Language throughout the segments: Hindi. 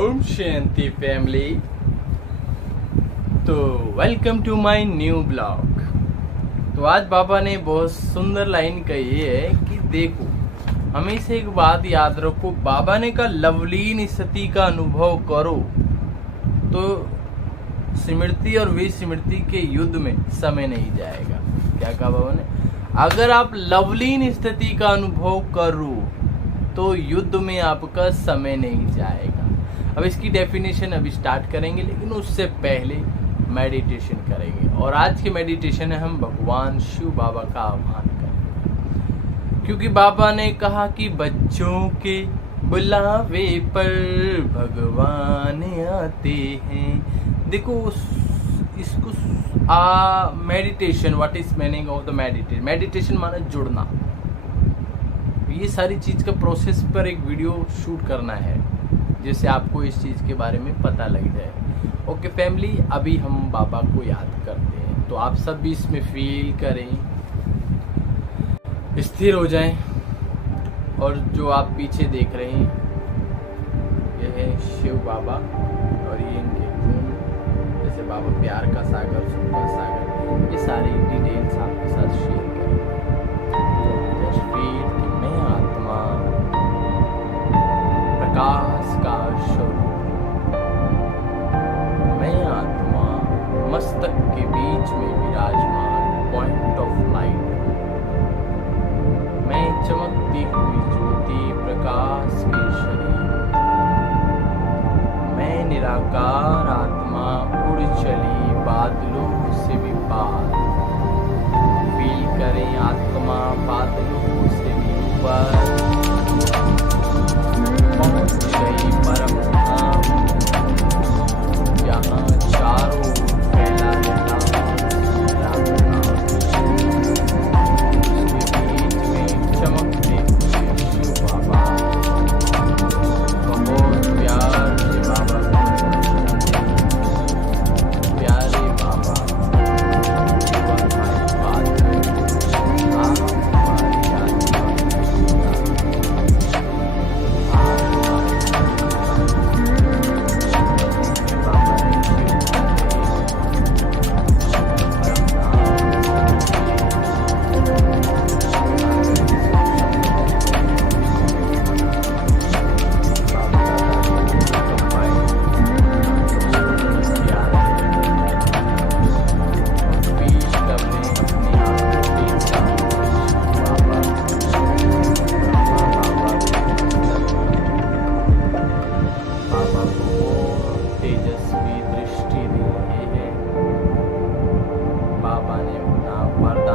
ओम शांति फैमिली। तो welcome to my new blog. तो आज बाबा ने बहुत सुंदर लाइन कही है कि देखो, हमेशा एक बात याद रखो, बाबा ने कहा लवलीन स्थिति का अनुभव करो तो स्मृति और विस्मृति के युद्ध में समय नहीं जाएगा। क्या कहा बाबा ने? अगर आप लवलीन स्थिति का अनुभव करो तो युद्ध में आपका समय नहीं जाएगा। अब इसकी डेफिनेशन अभी स्टार्ट करेंगे, लेकिन उससे पहले मेडिटेशन करेंगे। और आज के मेडिटेशन में हम भगवान शिव बाबा का आह्वान करेंगे, क्योंकि बाबा ने कहा कि बच्चों के बुलावे पर भगवान आते हैं। देखो इसको meditation, what is meaning of the meditation? Meditation माना जुड़ना। ये सारी चीज का प्रोसेस पर एक वीडियो शूट करना है, जिससे आपको इस चीज के बारे में पता लग जाए। ओके फैमिली, अभी हम बाबा को याद करते हैं, तो आप सब भी इसमें फील करें, स्थिर हो जाएं। और जो आप पीछे देख रहे हैं ये है शिव बाबा, और ये इनके गुण, जैसे बाबा प्यार का सागर, सुख का सागर, ये सारी डिटेल्स आपके साथ शेयर करेंगे। तो जस्ट फील कि मैं आत्मा प्रकाश का स्वरूप, मैं आत्मा मस्तक के बीच में विराजमान पॉइंट ऑफ लाइट, मैं चमकती हुई ज्योति प्रकाश के शरीर, मैं निराकार आत्मा उड़ चली बादलों से भी पार। फील करें आत्मा बादलों से भी ऊपर पहुंच गई परम धाम, जहाँ चारों ओर फैला रहता उसके बीच में चमकते हुए शिव बाबा। बहुत प्यार से बाबा, प्यारे बाबा, हमारी बात आप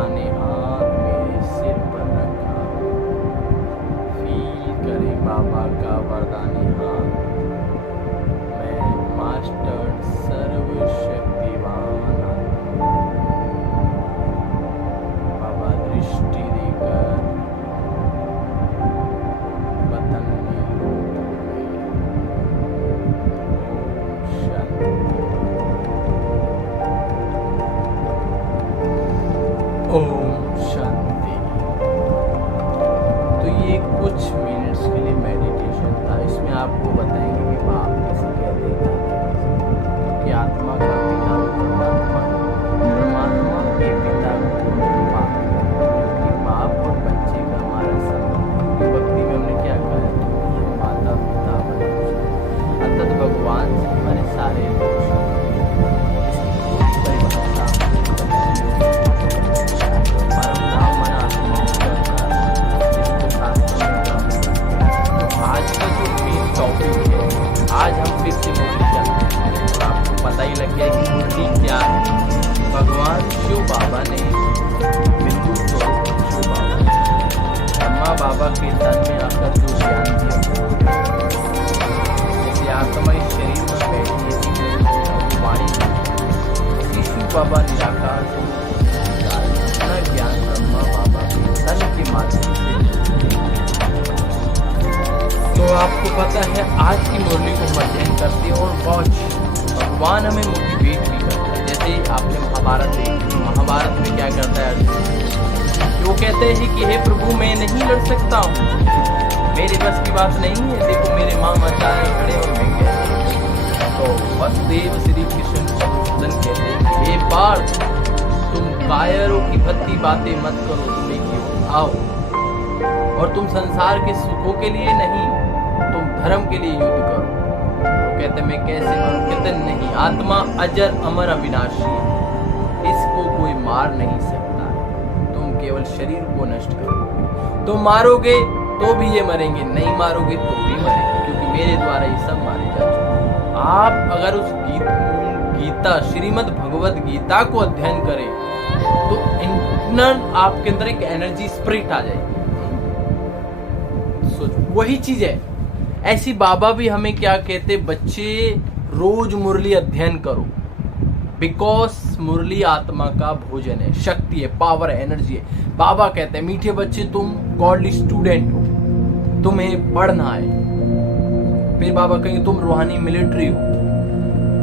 हमारी आत्मा बाबा का वरदानी हाथ, मैं मास्टर सर्वशक्तिवान आत्मा। बाबा दृष्टि देकर वतन में लौट गए। ओम शांति। तो ये कुछ मिनट्स के लिए मेडिटेशन था। इसमें आपको बताएंगे कि बाप किसे कहते हैं, कि आत्मा का पिता परमात्मा, परमात्मा के पिता को बाप कहते हैं, क्योंकि बाप और बच्चे का हमारा संबंध भक्ति में हमने क्या कहा है, माता पिता अर्थात भगवान से हमारे सारे दोष। आज हम फिर से मुरली चलते हैं, और आपको पता ही लग गया कि मुरली क्या है। भगवान शिव बाबा ने बिंदु स्वरूप शिव बाबा ब्रह्मा बाबा के तन में आकर जो ज्ञान दिया, जैसे आत्मा इस शरीर में बैठी है वाणी, शिव बाबा निराकार इतना ज्ञान ब्रह्मा बाबा के तन के माध्यम से। तो आपको पता है आज की मुरली को अध्ययन करते हैं, और बहुत भगवान हमें मोटिवेट भी करता है। जैसे आपने महाभारत देखी, महाभारत में क्या करता है अर्जुन, वो कहते हैं कि हे प्रभु, मैं नहीं लड़ सकता हूँ, मेरे बस की बात नहीं है। देखो मेरे मामा चाय खड़े और मैं कह तो वसुदेव श्री कृष्ण शत्रुघ्न कहते हैं हे पार्थ, तुम कायरों की भद्दी बातें मत करो, तुम एक ही ओर आओ और तुम संसार के सुखों के लिए नहीं, तुम धर्म के लिए युद्ध करो। तो कहते मैं कैसे करूं? कहते नहीं, आत्मा अजर अमर अविनाशी है, इसको कोई मार नहीं सकता, तुम केवल शरीर को नष्ट करोगे। तुम मारोगे तो भी ये मरेंगे, नहीं मारोगे तो भी मरेंगे, क्योंकि मेरे द्वारा ये सब मारे जा चुके। आप अगर उस गीता श्रीमद् भगवत गीता को अध्ययन करें तो इंटरनल आपके अंदर एक एनर्जी स्प्रिट आ जाएगी। वही चीज है। ऐसी बाबा भी हमें क्या कहते, बच्चे रोज मुरली अध्ययन करो, बिकॉज मुरली आत्मा का भोजन है, शक्ति है, पावर है, एनर्जी है। बाबा कहते हैं मीठे बच्चे तुम गॉडली स्टूडेंट हो, तुम्हें पढ़ना है। फिर बाबा कहेंगे तुम रूहानी मिलिट्री हो।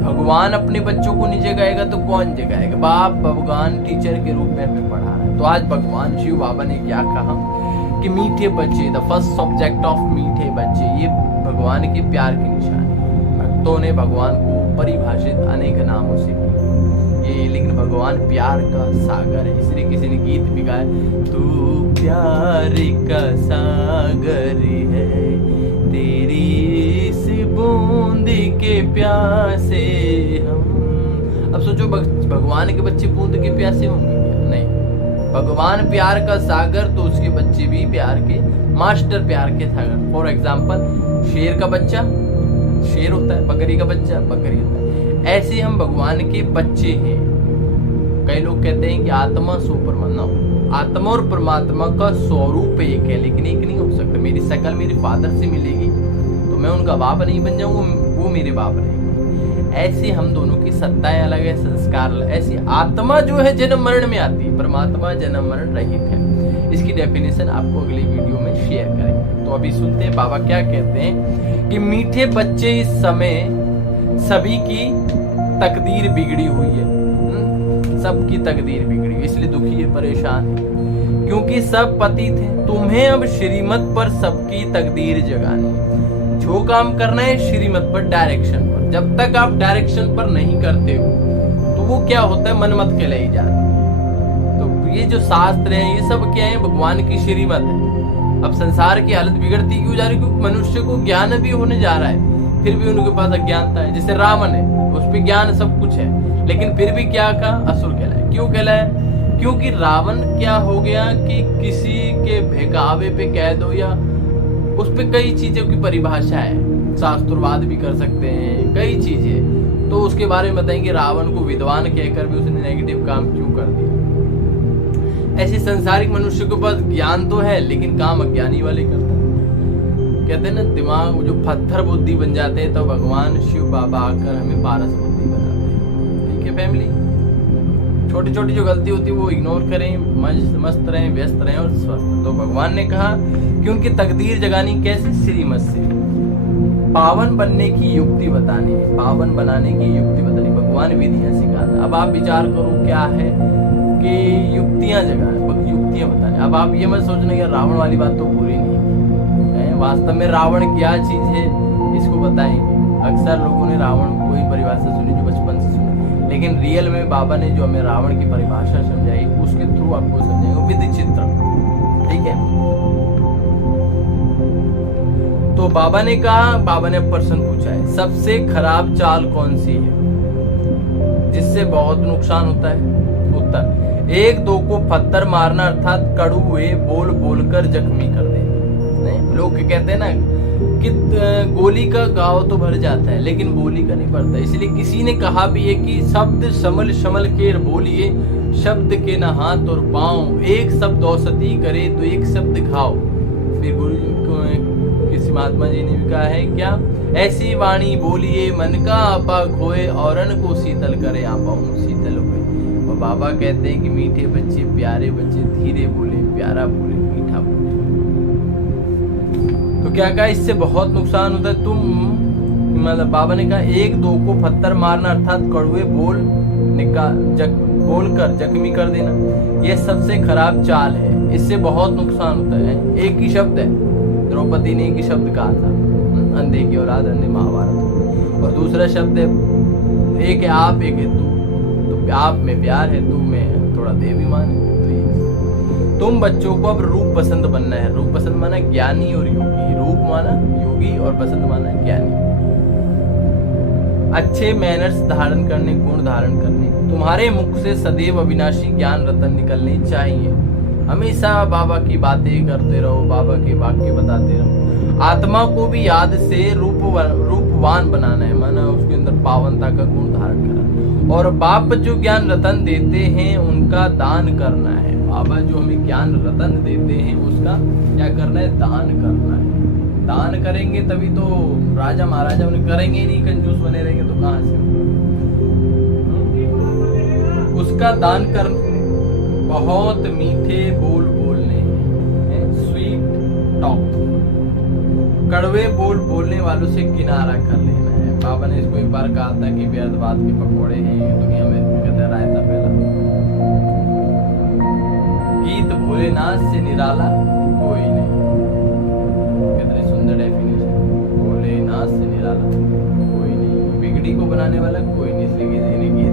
भगवान अपने बच्चों को नहीं जगाएगा तो कौन जगाएगा? बाप भगवान टीचर के रूप में हमें पढ़ा है। तो आज भगवान शिव बाबा ने क्या कहा कि मीठे बच्चे, द फर्स्ट सब्जेक्ट ऑफ मीठे बच्चे, ये भगवान के प्यार की निशानी। भक्तों ने भगवान को परिभाषित अनेक नामों से किया ये, लेकिन भगवान प्यार का सागर है। इसलिए किसी ने गीत भी गाया, तू प्यार का सागर है, तेरी इस बूंद के प्यासे हम। अब सोचो भगवान के बच्चे बूंद के प्यासे होंगे? नहीं, भगवान प्यार का सागर, तो उसके बच्चे भी प्यार के मास्टर, प्यार के सागर। फॉर एग्जाम्पल शेर का बच्चा शेर होता है, बकरी का बच्चा बकरी होता है। ऐसे हम भगवान के बच्चे हैं। कई लोग कहते हैं कि आत्मा सो परमात्मा, आत्मा और परमात्मा का स्वरूप एक है, लेकिन एक नहीं हो सकता। मेरी शक्ल मेरे फादर से मिलेगी तो मैं उनका बाप नहीं बन जाऊंगा, वो मेरे बाप रहेंगे। ऐसे हम दोनों की सत्ताएं अलग है, संस्कार अलग। ऐसी आत्मा जो है जन्म मरण में आती है, परमात्मा जन्म मरण रहित है। इसकी डेफिनेशन आपको अगली वीडियो में शेयर करेंगे। तो अभी सुनते हैं बाबा क्या कहते हैं कि मीठे बच्चे इस समय सभी की तकदीर बिगड़ी हुई है, सबकी तकदीर बिगड़ी, इसलिए दुखी है, परेशान है, क्योंकि सब पति थे। तुम्हें अब श्रीमत पर सबकी तकदीर जगानी है। जो काम करना है श्रीमत पर, डायरेक्शन पर। जब तक आप डायरेक्शन पर नहीं करते हो तो वो क्या होता है, मनमत के ले जाते। तो ये जो शास्त्र है ये सब क्या है, भगवान की श्रीमत है। अब संसार की हालत बिगड़ती क्यों जा रही है? क्योंकि मनुष्य को ज्ञान भी होने जा रहा है, फिर भी उनके पास अज्ञानता है। जैसे रावण है, उस पर ज्ञान सब कुछ है, लेकिन फिर भी क्या कहा, असुर कहलाया। क्यों कहलाया? क्योंकि रावण क्या हो गया कि किसी के बहकावे पे कह दो, या उस पे कई चीजों की परिभाषा है, शास्त्रवाद भी कर सकते हैं, कई चीजें। तो उसके बारे में बताएंगे रावण को विद्वान कहकर भी उसने नेगेटिव काम क्यों कर दिया। ऐसे संसारिक मनुष्य के पास ज्ञान तो है, लेकिन काम अज्ञानी वाले करते हैं। कहते हैं ना, दिमाग जो पत्थर बुद्धि बन जाते हैं, तो भगवान शिव बाबा आकर हमें पारस बुद्धि बनाते हैं। ठीक है फैमिली, छोटी छोटी जो गलती होती है वो इग्नोर करें, मस्त रहें, व्यस्त रहें और स्वस्थ। तो भगवान ने कहा कि उनकी तकदीर जगानी कैसे, श्रीमत से। पावन बनने की युक्ति बतानी है, पावन बनाने की युक्ति बतानी, भगवान विधियां सिखाता। अब आप विचार करो क्या है कि युक्तियां जगाने, युक्तियां बताने। अब आप ये मत सोचना कि रावण वाली बात तो पूरी नहीं है, वास्तव में रावण क्या चीज है इसको बताएंगे। अक्सर लोगों ने रावण को ही परिभाषा सुनी जो बचपन से सुनी, लेकिन रियल में बाबा ने जो हमें रावण की परिभाषा समझाई उसके थ्रू आपको समझाएंगे विधि चित्र। ठीक है, तो बाबा ने कहा, बाबा ने प्रश्न पूछा है, सबसे खराब चाल कौन सी है जिससे बहुत नुकसान होता है? उत्तर, एक दो को पत्थर मारना, अर्थात कड़ुए बोल बोलकर जख्मी कर देना। नहीं, लोग कहते हैं ना कि गोली का घाव तो भर जाता है लेकिन बोली का नहीं भरता। इसलिए किसी ने कहा भी है कि शब्द शमल शमल के बोलिए, शब्द के न हाथ और पांव, एक शब्द औषधि करे तो एक शब्द घाव। फिर गुरु किसी महात्मा जी ने भी कहा है क्या, ऐसी वाणी बोलिए मन का आपा खोए, औरन को शीतल करे आपा शीतल हुए। और बाबा कहते हैं कि मीठे बच्चे, प्यारे बच्चे, धीरे बोले, प्यारा बोले, मीठा बोले। तो क्या कहा, इससे बहुत नुकसान होता है। तुम मतलब बाबा ने कहा एक दो को पत्थर मारना, अर्थात कड़वे बोल बोलकर जख्मी कर देना, यह सबसे खराब चाल है, इससे बहुत नुकसान होता है। एक ही शब्द है, द्रौपदी ने एक शब्द कहा था, अंधे की औलाद अंधे महाभारत। और दूसरा शब्द है, एक है आप एक है तू, तो आप में प्यार है, तू में थोड़ा देवीमान है। तो ये तुम बच्चों को अब रूप पसंद बनना है। रूप पसंद माना ज्ञानी और योगी, रूप माना योगी और पसंद माना ज्ञानी। अच्छे मैनर्स धारण करने, गुण धारण करने, तुम्हारे मुख से सदैव अविनाशी ज्ञान रतन निकलने चाहिए। हमेशा बाबा की बातें करते रहो, बाबा के वाक्य बताते रहो। आत्मा को भी याद से रूपवान बनाना है, माना उसके अंदर पावनता का गुण धारण करना। और बाप जो ज्ञान रतन देते हैं उनका दान करना है। बाबा जो हमें ज्ञान रतन देते हैं उसका क्या करना है, दान करना है। दान करेंगे तभी तो राजा महाराजा उन्हें करेंगे ही नहीं, कंजूस बने रहेंगे तो कहां से उसका दान कर। बहुत मीठे बोल बोलने हैं, स्वीट टॉक, कड़वे बोल बोलने वालों से किनारा कर लेना है। बाबा ने इसको एक बार कहा था कि व्यर्थ बात के पकौड़े हैं दुनिया में, कहते रायता पहला। गीत भोलेनाथ से निराला कोई नहीं, कितनी सुंदर डेफिनेशन। भोलेनाथ से निराला कोई नहीं, बिगड़ी को बनाने वाला कोई नहीं। इसलिए किसी ने गीत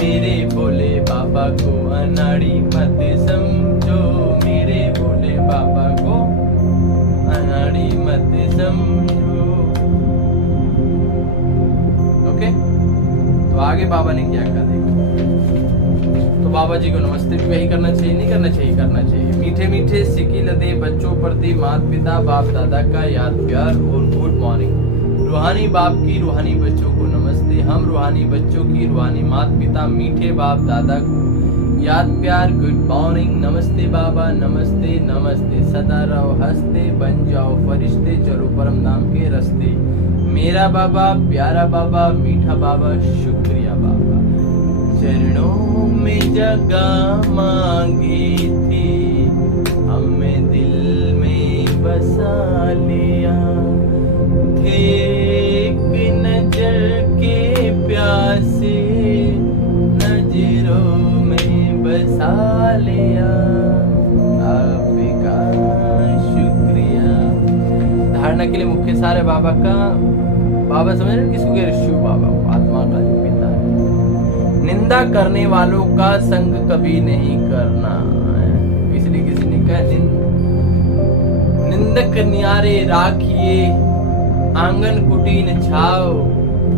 मेरे भोले बाबा को अनाड़ी मत समझो, मेरे भोले बाबा को अनाड़ी मत समझो। ओके, तो आगे बाबा ने क्या कहा देखो। तो बाबा जी को नमस्ते भी वही करना चाहिए, नहीं करना चाहिए, करना चाहिए। मीठे मीठे सिकी लदे बच्चों प्रति माता पिता बाप दादा का याद प्यार और गुड मॉर्निंग। रूहानी बाप की रूहानी बच्चों को नमस्ते। हम रूहानी बच्चों की रूहानी माता पिता मीठे बाप दादा को याद प्यार गुड मॉर्निंग। नमस्ते बाबा, नमस्ते नमस्ते, सदा रहो हंसते, बन जाओ फरिश्ते, चलो परम धाम के रास्ते। मेरा बाबा, प्यारा बाबा, मीठा बाबा, शुक्रिया बाबा। चरणों में जगह मांगी थी, हमें दिल में बसा लिया। एक नजर के प्यासे नजरों में बसा लिया, आपका शुक्रिया। धारणा के लिए मुख्य सार है बाबा का। बाबा समझ रहे किसको कह रहे, शिव बाबा को, आत्मा का जो पिता है। निंदा करने वालों का संग कभी नहीं करना, इसलिए किसी ने कहा निंदक न्यारे राखिए, आंगन कुटीन छाओ,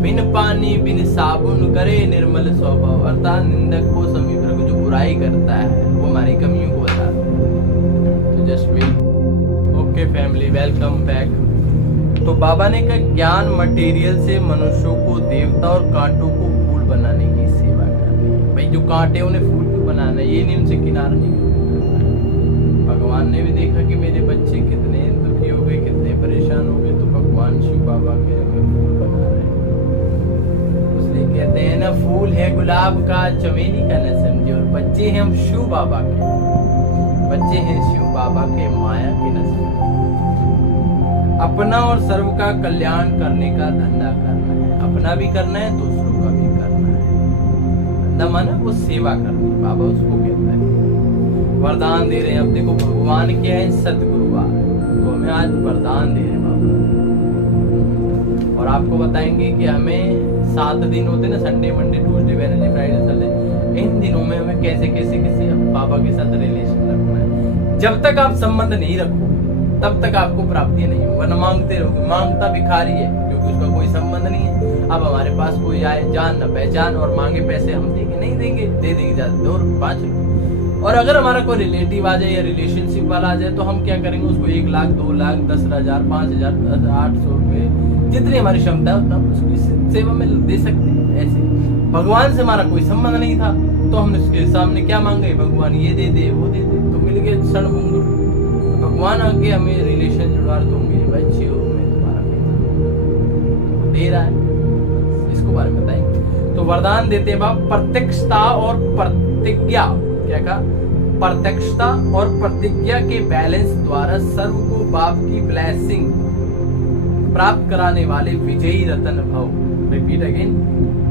बिन पानी बिन साबुन करे निर्मल स्वभाव। अर्थात निंदक को समीप रखो, जो बुराई करता है वो हमारी कमियों को बताता है। तो just wait. Okay family, welcome back. तो बाबा ने कहा ज्ञान मटेरियल से मनुष्यों को देवता और कांटों को फूल बनाने की सेवा करनी है। भाई जो कांटे उन्हें फूल क्यों बनाना है, ये नहीं उनसे किनारा नहीं करना है। भगवान ने भी देखा कि मेरे बच्चे कितने दुखी हो गए, कितने परेशान हो गए, तो भगवान शिव बाबा के फूल बना रहे हैं। इसलिए कहते हैं ना, फूल है गुलाब का चमेली का न समझे, और बच्चे हैं हम शिव बाबा के, बच्चे हैं शिव बाबा के माया के न समझे। अपना और सर्व का कल्याण करने का धंधा करना है, अपना भी करना है, दूसरों का भी करना है। धंधा माना वो सेवा करनी, बाबा उसको कहता है। वरदान दे रहे हैं, अब देखो भगवान क्या है, सदगुरुवार, तो हमें आज वरदान दे रहे हैं बाबा। और आपको बताएंगे कि हमें 7 दिन होते ना, Sunday Monday Tuesday Wednesday Friday Saturday, इन दिनों में हमें कैसे कैसे कैसे बाबा के साथ रिलेशन रखना है। जब तक आप संबंध नहीं रखो तब तक आपको प्राप्ति नहीं होगा, न मांगते रहोगे। मांगता भिखारी है क्योंकि उसका कोई संबंध नहीं है। अब हमारे पास कोई आए जान न पहचान और मांगे पैसे, हम देंगे नहीं देंगे, दे देंगे ज्यादा 2 रुपए 5 रुपए। और अगर हमारा कोई रिलेटिव आ जाए या रिलेशनशिप वाला आ जाए तो हम क्या करेंगे, उसको 1 लाख 2 लाख 10,000 5,000 800 रुपए, जितनी हमारी क्षमता है उतना उसकी सेवा में दे सकते हैं। ऐसे भगवान से हमारा कोई संबंध नहीं था तो हमने उसके सामने क्या मांगे, भगवान ये दे दे वो दे दे, तो मिल गए क्षण भंगुर। भगवान आके हमें रिलेशन जुड़ा, तुम मेरे बच्चे हो, मैं तुम्हारा पिता, दे रहा है, इसको बारे में बताएंगे। तो वरदान देते हैं बाप, प्रत्यक्षता और प्रतिज्ञा, क्या कहा, प्रत्यक्षता और प्रतिज्ञा के बैलेंस द्वारा सर्व को बाप की ब्लेसिंग प्राप्त कराने वाले विजयी रतन भव। रिपीट अगेन,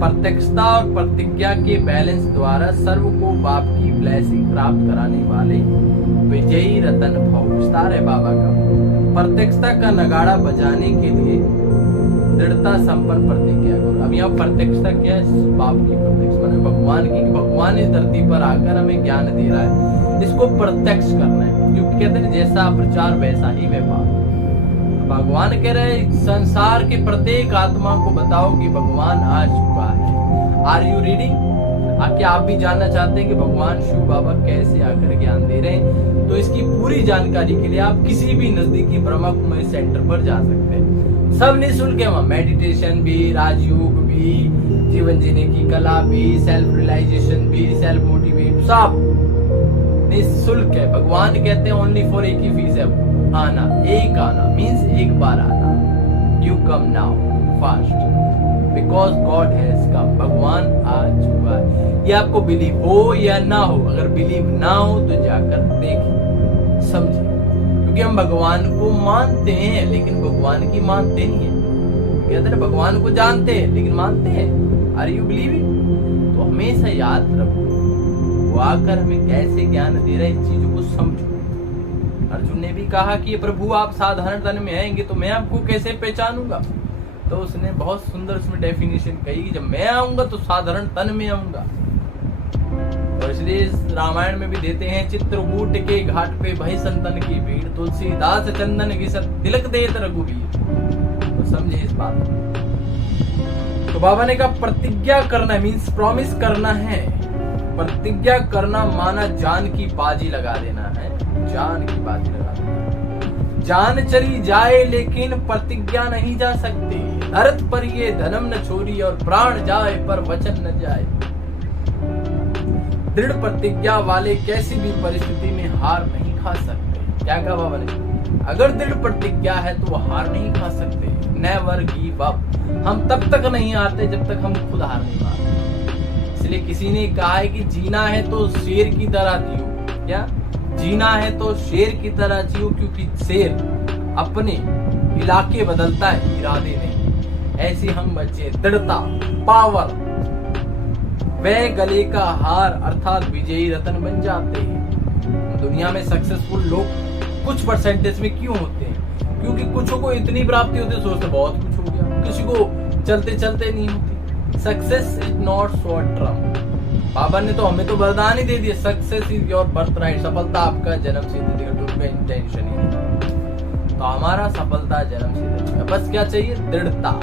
प्रत्यक्षता और प्रतिज्ञा के बैलेंस द्वारा सर्व को बाप की ब्लेसिंग प्राप्त कराने वाले विजयी रतन भव। विस्तार है बाबा का। प्रत्यक्षता का नगाड़ा बजाने के लिए दृढ़ता संपन्न प्रतिज्ञा करो। अब यहाँ प्रत्यक्षता क्या है? बाप की प्रत्यक्ष माने भगवान की, भगवान इस धरती पर आकर हमें ज्ञान दे रहा है, इसको प्रत्यक्ष करना है। क्योंकि कहते हैं जैसा प्रचार वैसा ही व्यापार। भगवान कह रहे हैं संसार के प्रत्येक आत्मा को बताओ कि भगवान आ चुका है। Are you reading? क्या आप भी जानना चाहते हैं कि भगवान शिव बाबा कैसे आकर ज्ञान दे रहे हैं? तो इसकी पूरी जानकारी के लिए आप किसी भी नजदीकी ब्रह्मा कुमारी सेंटर पर जा सकते हैं। सब निःशुल्क है वहाँ, मेडिटेशन भी, राजयोग भी, जीवन जीने की कला भी, सेल्फ रियलाइजेशन भी, सेल्फ मोटिवेट, सब निःशुल्क है। भगवान कहते हैं ओनली फॉर एक ही फीस है, आना, एक आना मीन्स एक बार आना। You come now fast because God has come. भगवान आ चुका है। ये आपको बिलीव हो या ना हो, अगर बिलीव ना हो तो जाकर देखिए, समझिए। क्योंकि हम भगवान को मानते हैं लेकिन भगवान की मानते नहीं है। कहते हैं भगवान को जानते हैं लेकिन मानते हैं। Are you believing? तो हमेशा याद रखो वो आकर हमें कैसे ज्ञान दे रहे, इस चीजों को समझो। अर्जुन ने भी कहा कि प्रभु आप साधारण तन में आएंगे तो मैं आपको कैसे पहचानूंगा? तो उसने बहुत सुंदर उसमें डेफिनेशन कही, जब मैं आऊंगा तो साधारण तन में आऊंगा। और इसलिए रामायण में भी देते हैं, चित्रकूट के घाट पे भई संतन की भीड़, तुलसीदास चंदन घिसत तिलक देत रघुवीर। तो समझे इस बात को। तो बाबा ने कहा प्रतिज्ञा करना मीन्स प्रॉमिस करना है। प्रतिज्ञा करना माना जान की बाजी लगा देना है, जान की बाजी लगा देना। जान चली जाए लेकिन प्रतिज्ञा नहीं जा सकती। धरत पर ये धर्म न छोरी और प्राण जाए पर वचन न जाए। दृढ़ प्रतिज्ञा वाले कैसी भी परिस्थिति में हार नहीं खा सकते। क्या कहा बाबा ने? अगर दृढ़ प्रतिज्ञा है तो वो हार नहीं खा सकते। Never give up. हम तब तक नहीं आते जब तक हम खुद हार नहीं मानते। इसलिए किसी ने कहा है कि जीना है तो शेर की तरह जियो। क्या? जीना है तो शेर की तरह जियो, क्योंकि शेर अपने इलाके बदलता है, इरादे नहीं। ऐसे हम बच्चे दृढ़ता, पावर, वह गले का हार अर्थात विजयी रतन बन जाते हैं। दुनिया में सक्सेसफुल लोग कुछ परसेंटेज में क्यों होते हैं? क्योंकि कुछ को इतनी प्राप्ति होती है, सोचते बहुत कुछ हो गया, किसी को चलते चलते नहीं होती। Success is not short term. बाबा ने तो हमें तो वरदान ही दे दिया, success is your birth right. सफलता आपका जन्म सिद्ध टिकट, उनका इंटेंशन ही नहीं। तो हमारा सफलता जन्म सिद्ध, बस क्या चाहिए? दृढ़ता।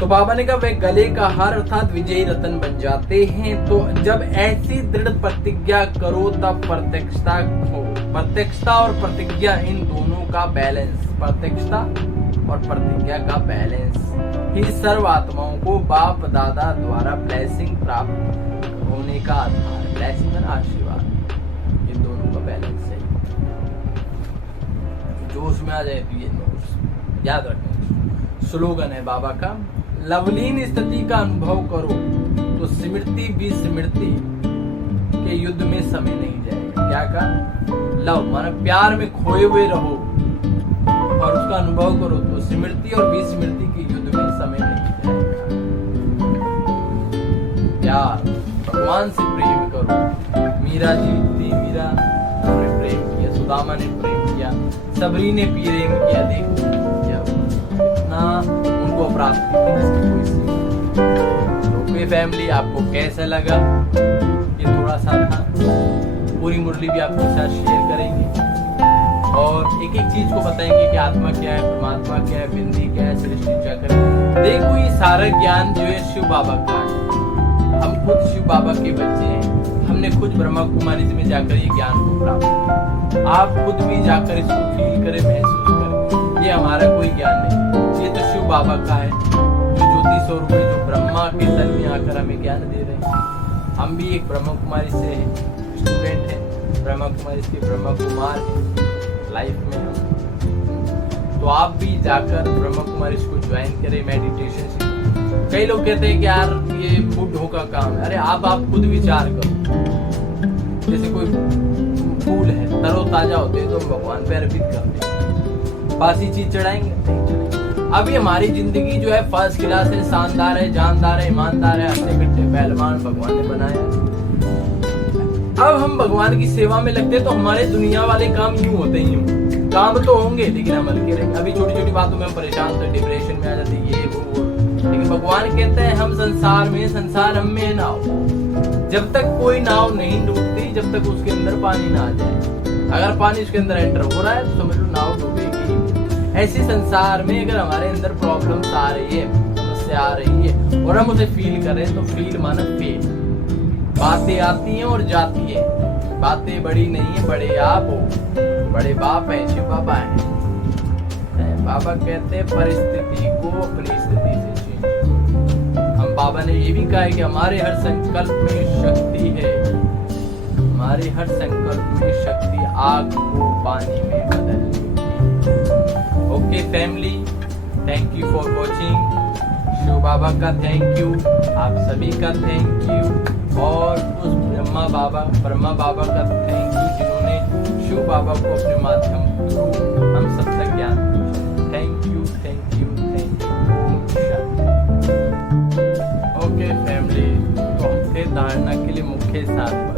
तो बाबा ने कहा वे गले का हार अर्थात विजयी रतन बन जाते हैं। तो जब ऐसी दृढ़ प्रतिज्ञा करो तब प्रत्यक्षता हो। प्रत्यक्षता और प्रतिज्ञा, इन दोनों का बैलेंस, प्रत्यक्षता और प्रतिज्ञा का बैलेंस ही सर्व आत्माओं को बाप दादा द्वारा ब्लेसिंग प्राप्त होने का आधार। ब्लेसिंग और आशीर्वाद, इन दोनों का बैलेंस है। जोश में आ जाए तो ये नोट्स याद रखना। स्लोगन है बाबा का, लवलीन स्थिति का अनुभव करो तो स्मृति भी स्मृति के युद्ध में समय नहीं जाएगा। क्या कहा? लव माना प्यार में खोए हुए रहो और उसका अनुभव करो तो स्मृति और विस्मृति के युद्ध में समय नहीं जाएगा। प्यार, भगवान से प्रेम करो। मीरा जी थी, मीरा ने प्रेम किया, सुदामा ने प्रेम किया, सबरी ने प्रेम किया। देखो इतना उनको प्राप्त की फैमिली। आपको कैसा लगा? ये थोड़ा सा था, पूरी मुरली भी आपके साथ शेयर करेंगे और एक एक चीज को बताएंगे कि आत्मा क्या है, परमात्मा क्या है, बिंदी क्या है, सृष्टि चक्र। देखो ये सारा ज्ञान जो है शिव बाबा का है। हम खुद शिव बाबा के बच्चे हैं। हमने खुद ब्रह्मा कुमारी में जाकर ये ज्ञान को प्राप्त किया। आप खुद भी जाकर इसको फील करें, महसूस करें। ये हमारा कोई ज्ञान नहीं, ये तो शिव बाबा का है, जो ज्योति स्वरूप है, जो ब्रह्मा के तन में आकर हमें ज्ञान दे रहे हैं। हम भी एक ब्रह्मा कुमारी से स्टूडेंट हैं, ब्रह्मा कुमारी के ब्रह्मा कुमार हैं लाइफ में हम। तो आप भी जाकर ब्रह्मा कुमारी को ज्वाइन करें, मेडिटेशन सीखें। कई लोग कहते हैं कि यार ये बुढ़ों का काम है। अरे आप खुद विचार करो। जैसे कोई फूल है, तरोताजा होते हैं तो भगवान पे अर्पित करते हैं, बासी चीज चढ़ाएंगे? नहीं चढ़ाएंगे। अभी हमारी जिंदगी जो है फर्स्ट क्लास है, शानदार है, जानदार है, ईमानदार है, अच्छे कट्टे पहलवान भगवान ने बनाया। अब हम भगवान की सेवा में लगते तो हमारे दुनिया वाले काम यूं होते ही यूं काम तो होंगे, लेकिन हम हल्के रहेंगे। अभी छोटी छोटी बातों में हम परेशान होते, डिप्रेशन में आ जाते, ये वो। लेकिन भगवान कहते हैं हम संसार में, संसार हम में नाव। जब तक कोई नाव नहीं डूबती, जब तक उसके अंदर पानी ना आ जाए। अगर पानी उसके अंदर एंटर हो रहा है तो समझ लो नाव डूबेगी। ऐसे संसार में अगर हमारे अंदर प्रॉब्लम्स आ रही है, समस्या आ रही है और हम उसे फील कर रहे हैं, तो फील माना फेल। बातें आती हैं और जाती है, बातें बड़ी नहीं है, बड़े आप हो, बड़े बाप हैं, शिव बाबा हैं। बाबा कहते हैं परिस्थिति को अपनी स्थिति से चेंज। हम बाबा ने ये भी कहा है कि हमारे हर संकल्प में शक्ति है, हमारे हर संकल्प में शक्ति आग को पानी में बदलने की। Okay family, thank you for watching. शिव बाबा का थैंक यू, आप सभी का थैंक यू, और उस ब्रह्मा बाबा का थैंक यू जिन्होंने शिव बाबा को अपने माध्यम थ्रू हम सब तक ज्ञान पहुंचाया। Thank you, thank you, thank you. Okay family, तो हम थे धारणा के लिए मुख्य स्थान पर।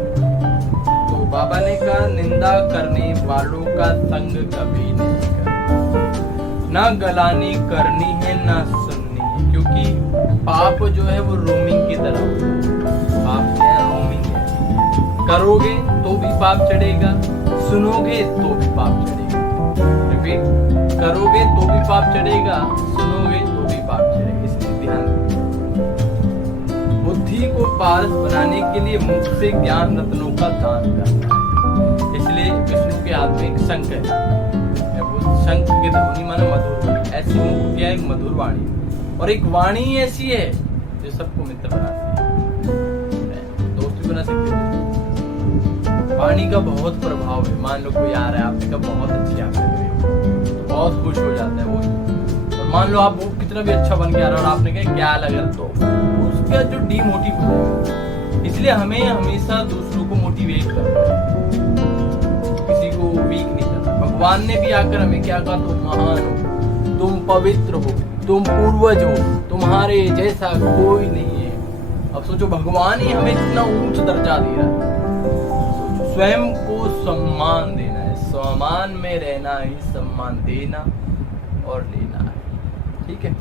तो बाबा ने कहा निंदा करने वालों का संग कभी नहीं करना, ना गलानी करनी है ना सुननी है, क्योंकि पाप जो है वो रोमिंग की तरह होता है। पाप क्या है? रोमिंग है। करोगे तो भी पाप चढ़ेगा, सुनोगे तो भी पाप चढ़ेगा। रिपीट, करोगे तो भी पाप चढ़ेगा, सुनोगे तो भी पाप चढ़ेगा। इसलिए ध्यान रखो। बुद्धि को पारस बनाने के लिए मुख से ज्ञान रत्नों का दान करना है। इसलिए विष्णु के हाथ में एक शंख है, शंख के ध्वनि माना मधुर वाणी। ऐसी मुख क्या है? एक मधुर वाणी, और एक वाणी ऐसी है जो सबको मित्र बना सकती है, दोस्त भी बना सकते हैं। वाणी का बहुत प्रभाव है। मान लो कोई आ रहा है, आपने कहा बहुत अच्छी आप लग रही हो, तो बहुत खुश हो जाता है वो। और मान लो आप वो कितना भी अच्छा बन के आ रहा है और आपने कहा क्या लग रहा है, तो उसका जो डीमोटिव हो जाएगा। इसलिए हमें हमेशा दूसरों को मोटिवेट करना है, किसी को वीक नहीं करना। भगवान ने भी आकर हमें क्या कहा? तुम महान हो, तुम पवित्र हो, तुम पूर्वज हो, तुम्हारे जैसा कोई नहीं है। अब सोचो, भगवान ही हमें इतना ऊंच दर्जा दे रहा है। सोचो, स्वयं को सम्मान देना है, सम्मान में रहना ही सम्मान देना और लेना है। ठीक है,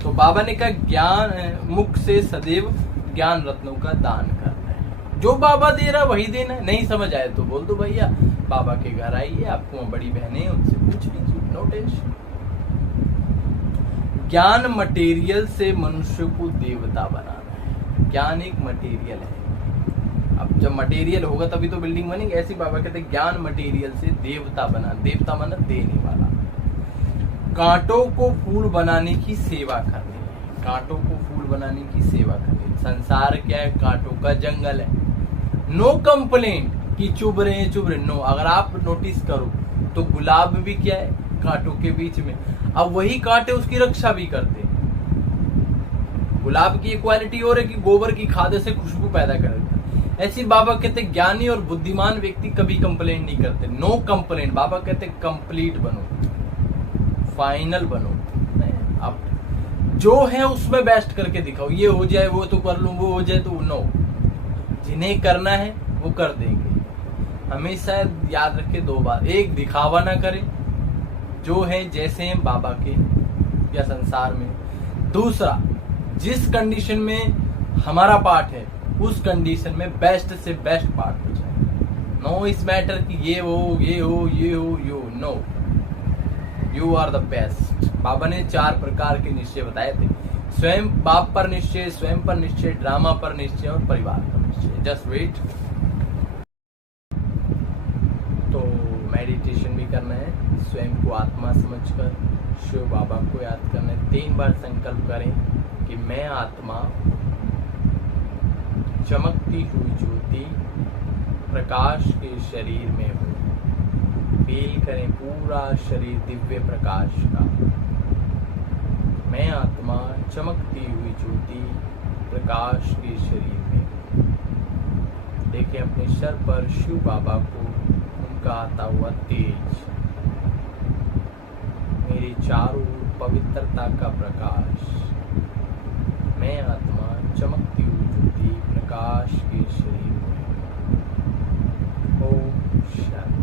तो बाबा ने कहा ज्ञान मुख से सदैव ज्ञान रत्नों का दान करना है। जो बाबा दे रहा वही देना है। नहीं समझ आए तो बोल दो भैया बाबा के घर आइए, आपको बड़ी बहनें उनसे पूछ लीजिए, नो टेंशन। ज्ञान मटेरियल से मनुष्य को देवता बनाना है। ज्ञान एक मटेरियल है। अब जब मटेरियल होगा तभी तो बिल्डिंग बनेगी। ऐसी बाबा कहते हैं ज्ञान मटेरियल से देवता बना। देवता माना देने वाला। कांटों को फूल बनाने की सेवा करनी है। कांटों को फूल बनाने की सेवा करनी है। संसार क्या है? कांटों का जंगल है। नो कंप्लेंट कि चुभ रहे नो। अगर आप नोटिस करो तो गुलाब भी क्या है? कांटों के बीच में। अब वही कांटे उसकी रक्षा भी करते हैं। गुलाब की क्वालिटी और है कि गोबर की खाद से खुशबू पैदा करता है। ऐसी बाबा कहते ज्ञानी और बुद्धिमान व्यक्ति कभी कंप्लेंट नहीं करते। No complaint. बाबा कहते कंप्लीट बनो, फाइनल बनो। अब जो है उसमें बेस्ट करके दिखाओ। ये हो जाए वो तो कर लूं, वो हो जाए तो नो। जिन्हें करना है वो कर देंगे। हमेशा याद रखे दो बात। एक, दिखावा ना करें, जो है जैसे हैं बाबा के या संसार में। दूसरा, जिस कंडीशन में हमारा पार्ट है उस कंडीशन में बेस्ट से बेस्ट पार्ट हो जाए। नो इस मैटर कि ये हो ये हो ये हो यो। No, you are the best. बाबा ने 4 प्रकार के निश्चय बताए थे। स्वयं बाप पर निश्चय, स्वयं पर निश्चय, ड्रामा पर निश्चय और परिवार पर निश्चय। Just wait. तो मेडिटेशन भी करना है। स्वयं को आत्मा समझकर शिव बाबा को याद करना है। 3 बार संकल्प करें कि मैं आत्मा चमकती हुई ज्योति प्रकाश के शरीर में हूँ। फील करें पूरा शरीर दिव्य प्रकाश का। मैं आत्मा चमकती हुई ज्योति प्रकाश के शरीर में हूँ। देखें अपने सर पर शिव बाबा को, उनका आता हुआ तेज। मेरे चारों ओर पवित्रता का प्रकाश। मैं आत्मा चमकती हुई ज्योति प्रकाश के शरीर में। ओम शांति।